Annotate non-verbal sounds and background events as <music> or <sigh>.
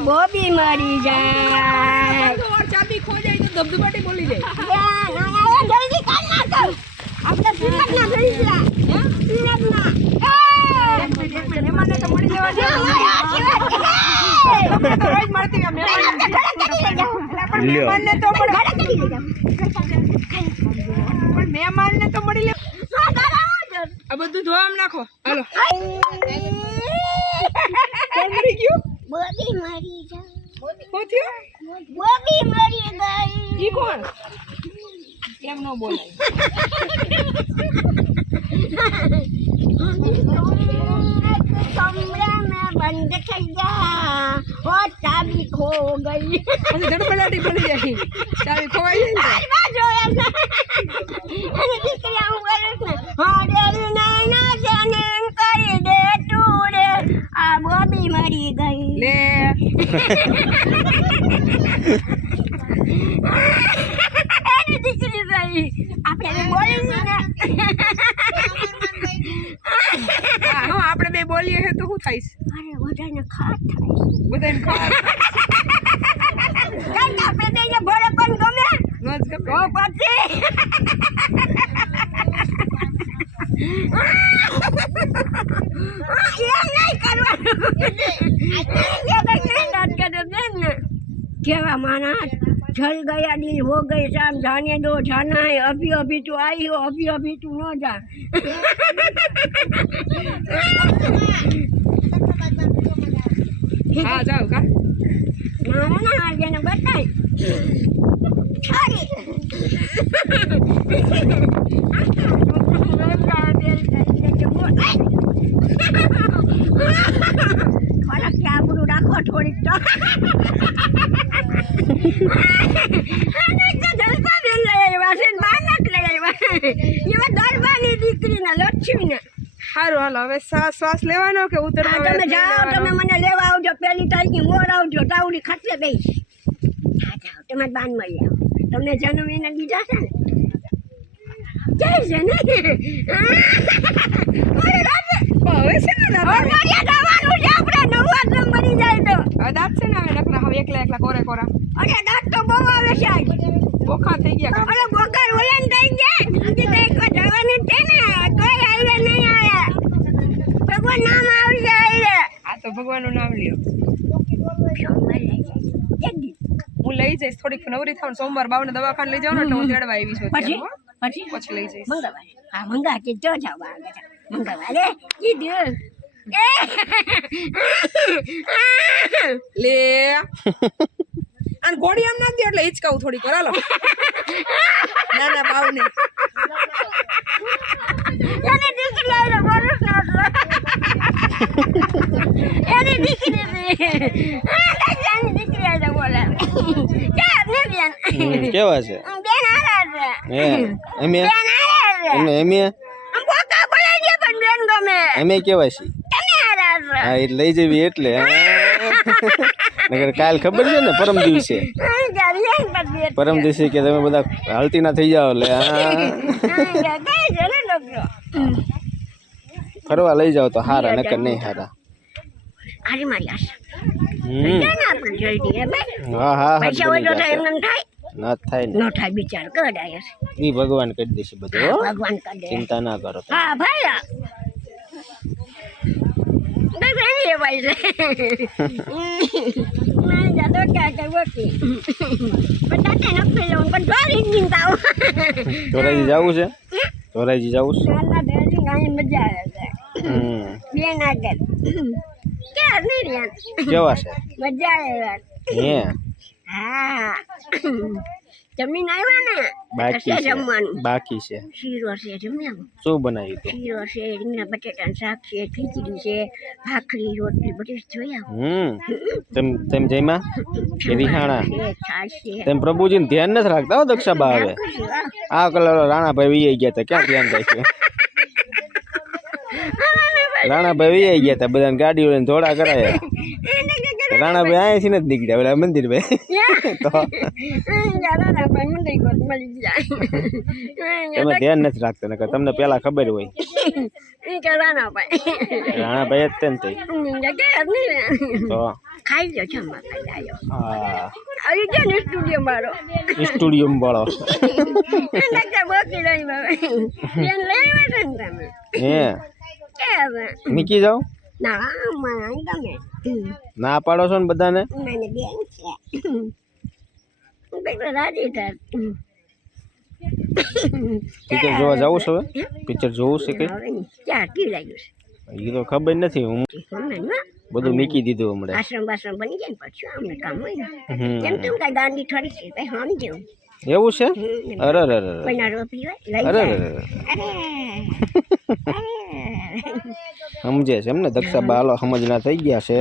બોબી મરી જાય ચાબી ખો જાય તો ધબધબાટી બોલી જાય જલ્દી કાઢ નાખો આપણે પિલક ના ભરી ગયા પિલક ના મહેમાનને તો મળી જવા દે. રોજ મળતી હોય મહેમાનને. પણ તો પણ મહેમાનને તો મળી લે આ બધું ધોવા આમ નાખો. હાલો. મરી ગયું? બોબી મરી ગઈ શું થયું? બોબી મરી ગઈ. ઈ કોણ? એમ ન બોલાય. કમરામાં બંધ થઈ ગયા. ઓ ચાબી ખો ગઈ. ધડપડાટી પડી જાય ચાબી ખોવાઈ જાય ને જોયા દીકરી આવું કરે ને હા દીકરી રહી આપણે બોલી ને હા હા, આપણે બે બોલીએ છે તો શું થાય અરે બધાને ખાટ થાય બધાને ખબર કારણ કે આપણે અહીંયા ભોળે પણ ગમે ન જ ગમે. તો પછી એમ નહીં કરવાનું? કેવા માના જલ ગયા દિલ હો ગઈ શામ જાને દો જાના હે અભી અભી તું આવી હો અભી અભી તું ન જા. હા જાઓ કા? ના ના આજે ને બતાય. થોડીક તો. સારું <laughs> હાલો હવે શ્વાસ શ્વાસ લેવાનો કે ઉતરવાનો તમે જાઓ તમે મને લેવા આવજો પેલી તારીખે મોર આવજો તાવડી ખાટલે બેસ હા જાઓ તમે બાન મળી આવો તમને જન્મ એને બીજા છે જાય છે હવે દાદા? ઓરમાળિયા જવાનું છે આપણે નવા જ મરી જાય તો હવે દાંત છે ને હવે નકરા હવે એકલા એકલા કોરે કોરા અરે દાંત તો બહુ આવે છે આજ બોખા થઈ ગયા કામ. અરે ઓલન થઈ ગયા. હજી તો એક જવાનું છે ને. કોઈ આવે નહીં આવે ભગવાન નામ આવી જાય આ તો ભગવાનનું નામ લ્યો. હું લઈ જઈશ. થોડીક નવરી થાઉં સોમવાર બાવને દવાખાને લઈ જાવ ને એટલે હું તેડવા આવી છું પછી? પછી? પછી લઈ જઈશ. મંગળવારે. હા મંગળવારે જો જાવ મંગળવારે કીધું લે. અને <laughs> ગોળી આમ નાખ દે એટલે હિચકાવું થોડીક વાર. હાલો. ના ના બાવ એની દીકરી એની દીકરી એની દીકરી આવી બોલે. ક્યાં ને કેવા છે? બેન હારા છે. અમે બેન હારા છે. એમને અમે આમ બોકા બોલાઈ દે પણ બેન ગમે. અમે કેવા છીએ છે. હા એ લઈ જવી એટલે હા. નકર કાલ ખબર છે ને પરમ દિવસે પરમ દિવસે કે તમે બધા હાલતી ના થઈ જાઓ એટલે હા ફરવા લઈ જાઓ તો હારા નકર નહીં હારા અરે મારી આશા હમ ના આપણે જલ્દી હે ભાઈ હા હા હા પૈસા હોય તો થાય એમ એમ થાય ના થાય ને ન થાય બિચાર કડાય છે ઈ ભગવાન કરી દેશે બધું હો. ભગવાન કરે ચિંતા ના કરો તમે. હા ભાઈ આ. બસ એની એ ભાઈ છે મેં જાતો ક્યાં કઈ બોકી પણ તાતે નક્કી જવું છે? ધોરાજી જવું છે? કેવા છે? મજા આવે. હા. જમીન આવ્યા ને બાકી છે જમવાનું બાકી છે. શીરો છે જમ્યા. શું બનાવ્યું તું શીરો છે રીંગણા બટેટાનું શાક છે ખીચડી છે ભાખરી રોટલી બધું જોયા. હમ તેમ તેમ જઈમાં રિહાણા. તેમ પ્રભુજીને ધ્યાન નથી રાખતા હો દક્ષાબા હવે આ કલર રાણાભાઈ વી ગયા હતા ક્યાં ધ્યાન રાખ્યું? <laughs> રાણાભાઈ વી ગયા હતા બધાને ગાડીઓ લઈને ધોળા કરાયા. રાણાભાઈ અહીંયાથી નથી નીકળ્યા. પેલા મંદિરભાઈ ભાઈ. <laughs> તમે ધ્યાન નથી રાખતા નકર તમને પહેલા ખબર હોય. રાણાભાઈ જ તે ખાઈ છો હા <laughs> આવી ગયો ને સ્ટુડિયો મારો સ્ટુડિયો વાળો નીકળી જાઓ? ના પાડો છો ને બધાને? મને બેન છે. હું રાજી થાત પિક્ચર જોવા જવું છે હવે? પિક્ચર જોવું છે કે હવે નહીં. ચાર કી લાગ્યું એ તો ખબર નથી. હું બધું મીકી દીધું હમણાં. આશ્રમ બાશ્રમ બની જાય ને પછી અમને કામ હોય કેમ તું કાંઈ ગાંડી થોડી છે કઈ સમજો એવું છે. અરે અરે અરે અરે. સમજે છે એમને? દક્ષા બાલો સમજના થઈ ગયા છે.